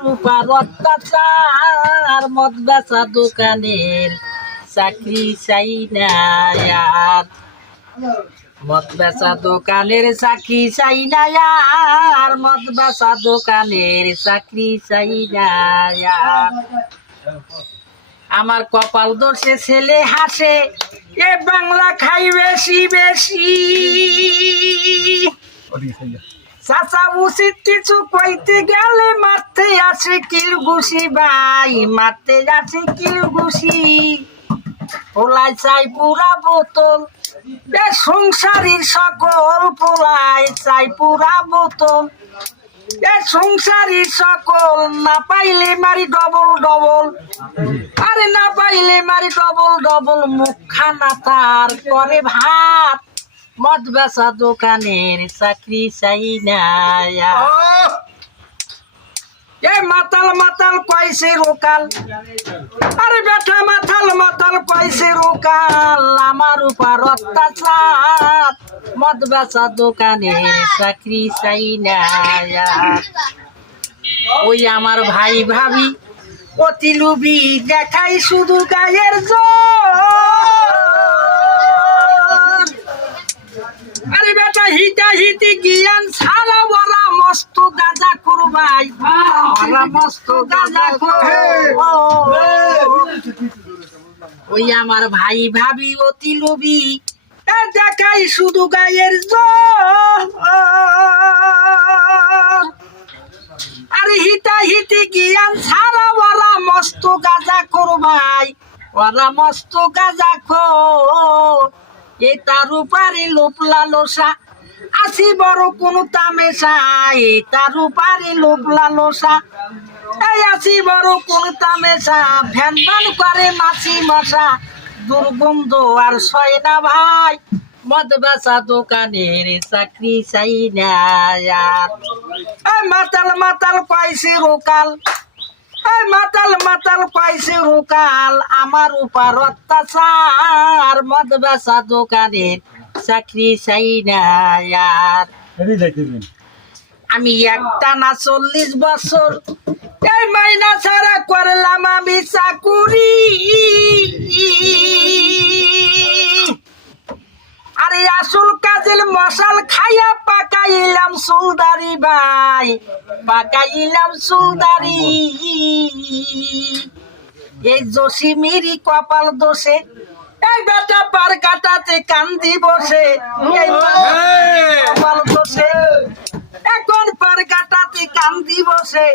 রূপার অত্যাচার মদ বেচা দোকানের চাকরি চাই না আর মদ বেচা দোকানের চাকরি চাই না আর মদ বেচা দোকানের চাকরি চাই না আর আমার কপাল দোষে ছেলে হাসে এ বাংলা খাই বেশি বেশি চাচা উচিত কিছু কইতে গেলে মারতে আছে কিল ঘুষি ভাই মারতে আছে কিল ঘুষি পোলাই চাই পুরা বোতল এ সংসারীর সকল পোলাই চাই পুরা বোতল এ সংসারীর সকল না পাইলে মারি ডবল ডবল আরে না পাইলে মারি ডবল ডবল মুখখানা তার করে ভাত মদ বেচা দোকানের চাকরি চাই না এ মাতাল মাতাল কইছে রোকাল আরে বেটা মাতাল মাতাল কইছে রোকাল আমার উপর অত্যাচার মদ বেচা দোকানের চাকরি চাই না ওই আমার ভাই ভাবি অতি লুবি দেখাই শুধু গায়ের জোর আরে বেটা হিতা হিতি জ্ঞান ছাড়া বলা মস্ত গাঁজা করবাই ওরা মস্ত গাঁজা ওই আমার ভাই ভাবি অতি লোভী দেখাই শুধু গায়ের জোর আরে হিতা হিতি জ্ঞান ছাড়া ওরা মস্ত গাঁজা করবাই ওরা মস্ত গাঁজা খোর এ তার উপরে লোপ লালসা আসি বড় কোন তামেশা এ তার উপরে লোপ লালসা এই আসি বড় কোন তামেশা ভ্যান ভ্যান করে মাছি মশা দুর্গন্ধ আর সয় না ভাই মদ বেচা দোকানের চাকরি চাই না আর মাতাল মাতাল পাইছে রোকাল মাতাল মাতাল পাইছে রোকাল আমার উপর অত্যাচার মদ বেচা দোকানের চাকরি চাই না আর আমি একটা না 40 বছর এই মাইনা ছাড়া করলাম আমি চাকুরি আরে আসল কাজের মশাল খাইয়া পাকাইলাম সুলদারি ভাই পাকাইলাম সুলদারি এই জসিমেরই কপাল দোষে এই বেটা পার কাটাতে কান্দি বসে এই কপাল দোষে এখন পার কাটাতে কান্দি বসে